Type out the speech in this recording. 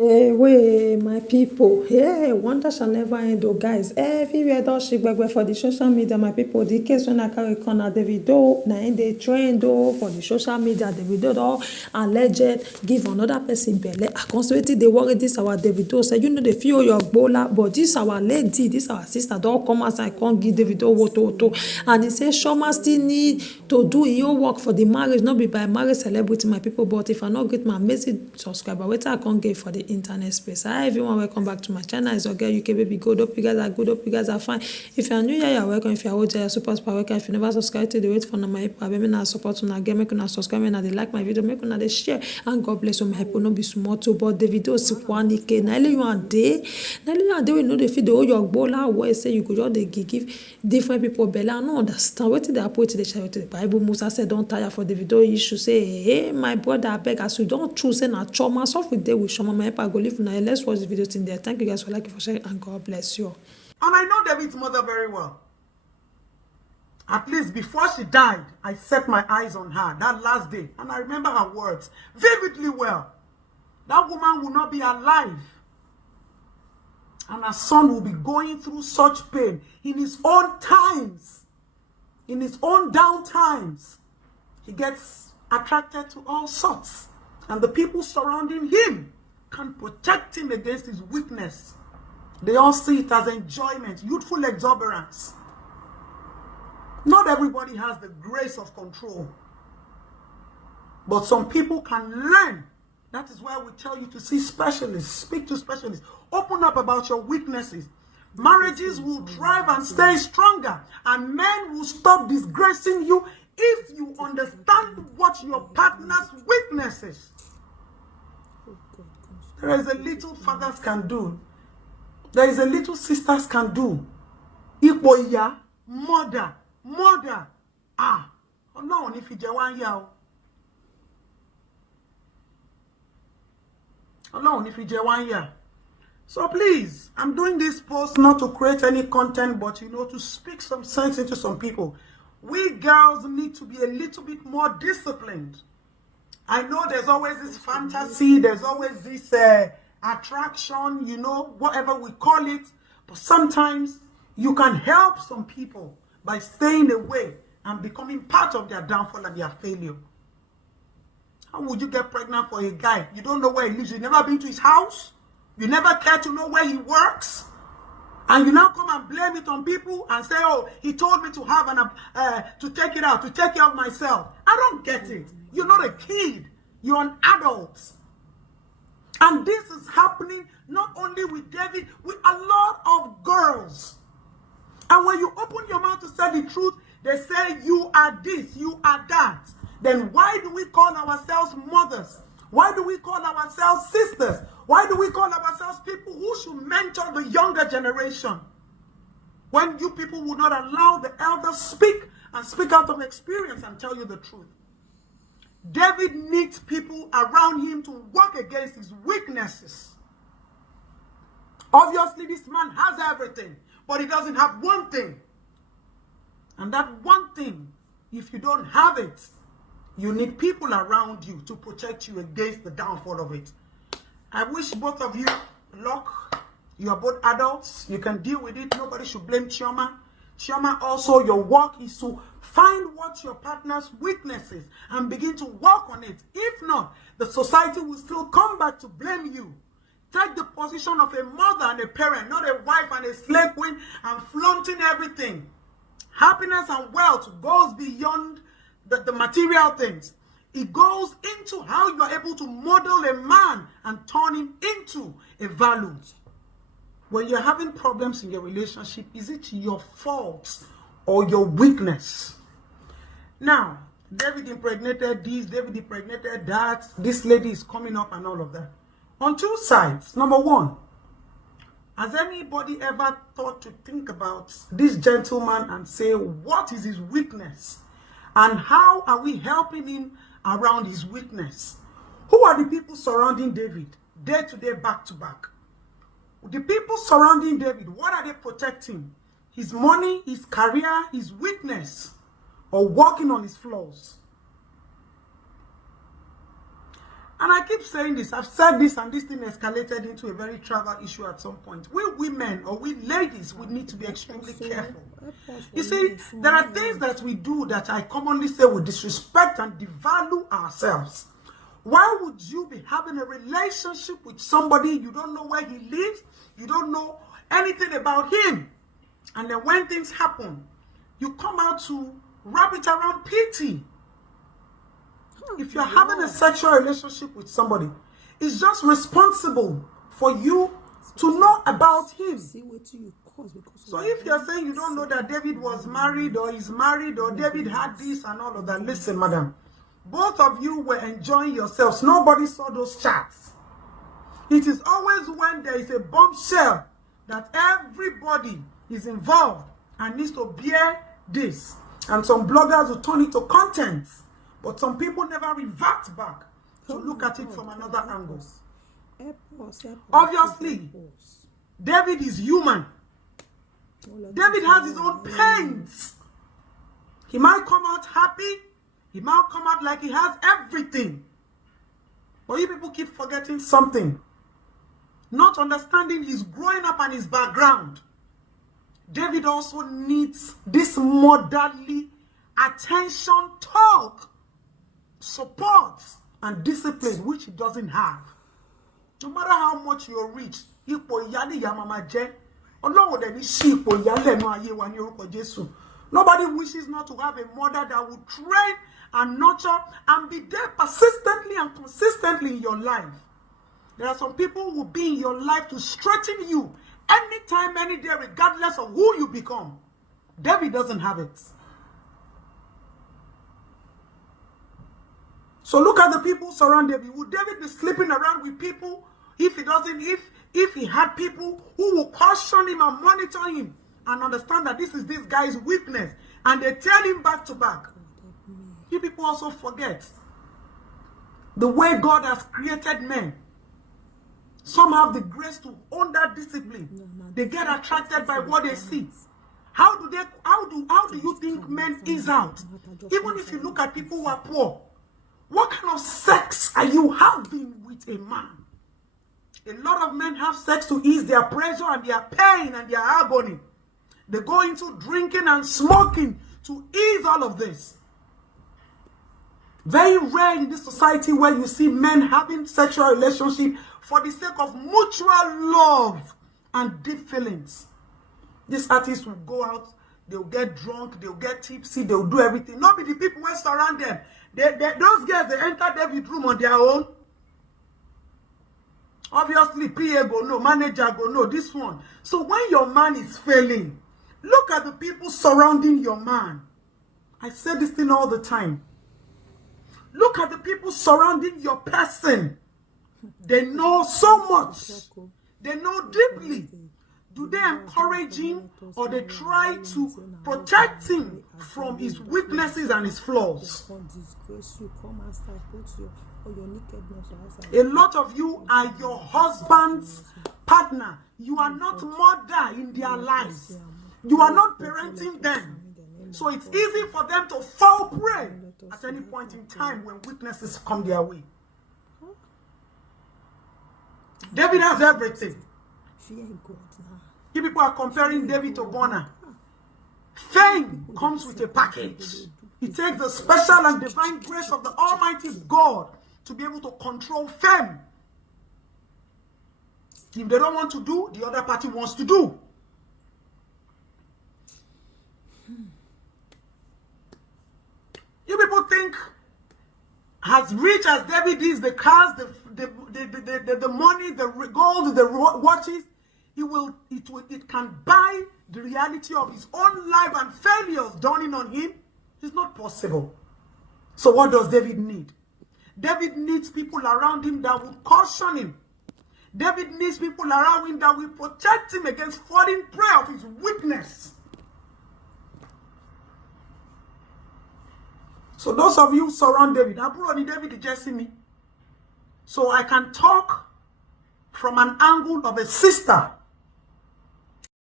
Hey, way, my people. Hey, wonder shall never end, oh guys. Everywhere don shake gbegbe for the social media, my people. The case when I carry corner Davido, na in dey trend oh for the social media. Davido don alleged give another person belle. I constantly dey worry this our Davido say you know dey feel your gbola, but this our lady, this our sister don come outside come give Davido wotowoto, and he say Chioma still need to do e own work for the marriage, no be by marriage celebrity, my people. But if I no get my amazing subscriber, wetin I come get for the internet space. Hi everyone, welcome back to my channel. It's Omg UK baby. Good, hope you guys are good, hope you guys are fine. If you are new here, you're welcome. If you are old here, you're super welcome. If you never subscribe to the wait for my people, make una support una get, make una subscribe, make una dey like my video, make una dey share, and God bless you my people. No be small too, but the video is Kwanike. Na only you and day, we know the fit the whole your gbola where say you go just dey give different people belle. I no understand wetin dey happen, wetin dey share, wetin the Bible. Musa said don tire for the video issue. Say hey my brother, abeg as you don choose say na Chioma, suffer dey with Chioma, my people. I go leave now. Let's watch the video in there. Thank you guys for liking, for sharing, and God bless you. And I know David's mother very well. At least before she died, I set my eyes on her that last day. And I remember her words vividly well. That woman will not be alive. And her son will be going through such pain in his own times. In his own down times. He gets attracted to all sorts. And the people surrounding him can protect him against his weakness. They all see it as enjoyment, youthful exuberance. Not everybody has the grace of control. But some people can learn. That is why we tell you to see specialists, speak to specialists, open up about your weaknesses. Marriages will thrive and stay stronger, and men will stop disgracing you if you understand what your partner's weakness is. There is a little fathers can do. There is a little sisters can do. Ipoya, mother. Ah, Ọlọ́run ní fi jẹ wá ń yà o. Ọlọ́run ní fi jẹ wá ń yà. So please, I'm doing this post not to create any content, but to speak some sense into some people. We girls need to be a little bit more disciplined. I know there's always this fantasy, there's always this attraction, whatever we call it. But sometimes you can help some people by staying away and becoming part of their downfall and their failure. How would you get pregnant for a guy? You don't know where he lives. You've never been to his house. You never care to know where he works. And you now come and blame it on people and say, oh, he told me to have to take it out, to take care of myself. I don't get it. You're not a kid. You're an adult. And this is happening not only with David, with a lot of girls. And when you open your mouth to say the truth, they say you are this, you are that. Then why do we call ourselves mothers? Why do we call ourselves sisters? Why do we call ourselves people who should mentor the younger generation? When you people will not allow the elders speak and speak out of experience and tell you the truth. David needs people around him to work against his weaknesses. Obviously, this man has everything, but he doesn't have one thing. And that one thing, if you don't have it, you need people around you to protect you against the downfall of it. I wish both of you luck. You are both adults. You can deal with it. Nobody should blame Chioma. Chioma, also, your work is to find what your partner's weakness is and begin to work on it. If not, the society will still come back to blame you. Take the position of a mother and a parent, not a wife and a slave queen, and flaunting everything. Happiness and wealth goes beyond the material things. It goes into how you are able to model a man and turn him into a value. When you're having problems in your relationship, is it your fault or your weakness? Now, David impregnated this, David impregnated that, this lady is coming up and all of that. On two sides. Number one, has anybody ever thought to think about this gentleman and say, what is his weakness? And how are we helping him around his weakness? Who are the people surrounding David, day to day, back to back? The people surrounding David, what are they protecting? His money, his career, his weakness, or working on his flaws? And I keep saying this, I've said this, and this thing escalated into a very trivial issue at some point. We women, or we ladies, we need to be extremely careful. You see, there are things that we do that I commonly say we disrespect and devalue ourselves. Why would you be having a relationship with somebody you don't know where he lives, you don't know anything about him, and then when things happen, you come out to wrap it around pity? If you're having a sexual relationship with somebody, it's just responsible for you to know about him. So if you're saying you don't know that David was married or is married or David had this and all of that, listen, madam, both of you were enjoying yourselves. Nobody saw those chats. It is always when there is a bombshell that everybody is involved and needs to bear this. And some bloggers will turn it to content. But some people never revert back to look at it from another angle. Obviously, David is human. David has his own pains. He might come out happy. He might come out like he has everything. But you people keep forgetting something. Not understanding his growing up and his background. David also needs this motherly attention, talk, support, and discipline, which he doesn't have. No matter how much you're rich, nobody wishes not to have a mother that will train and nurture and be there persistently and consistently in your life. There are some people who will be in your life to strengthen you anytime, any day, regardless of who you become. David doesn't have it. So look at the people surrounding David. Would David be sleeping around with people if he doesn't, if he had people who will caution him and monitor him and understand that this is this guy's weakness, and they tell him back to back? You people also forget the way God has created men. Some have the grace to own that discipline. They get attracted by what they see. How do you think men ease out? Even if you look at people who are poor, what kind of sex are you having with a man? A lot of men have sex to ease their pressure and their pain and their agony. They go into drinking and smoking to ease all of this. Very rare in this society where you see men having sexual relationship for the sake of mutual love and deep feelings. These artists will go out, they'll get drunk, they'll get tipsy, they'll do everything. Not be the people who surround them. Those girls, they enter David's room on their own. Obviously, PA go no, manager go no, this one. So when your man is failing, look at the people surrounding your man. I say this thing all the time. Look at the people surrounding your person. They know so much. They know deeply. Do they encourage him, or they try to protect him from his weaknesses and his flaws? A lot of you are your husband's partner. You are not mother in their lives. You are not parenting them. So it's easy for them to fall prey at any point in time when weaknesses come their way. David has everything. You people are comparing David to Bonner. Fame comes with a package. It takes the special and divine grace of the Almighty God to be able to control fame. If they don't want to do, the other party wants to do. You people think, as rich as David is, the cars, the money, the gold, the watches, it can buy the reality of his own life and failures dawning on him. It's not possible. So what does David need? David needs people around him that will caution him. David needs people around him that will protect him against falling prey of his weakness. So those of you who surround David, David just see me. So I can talk from an angle of a sister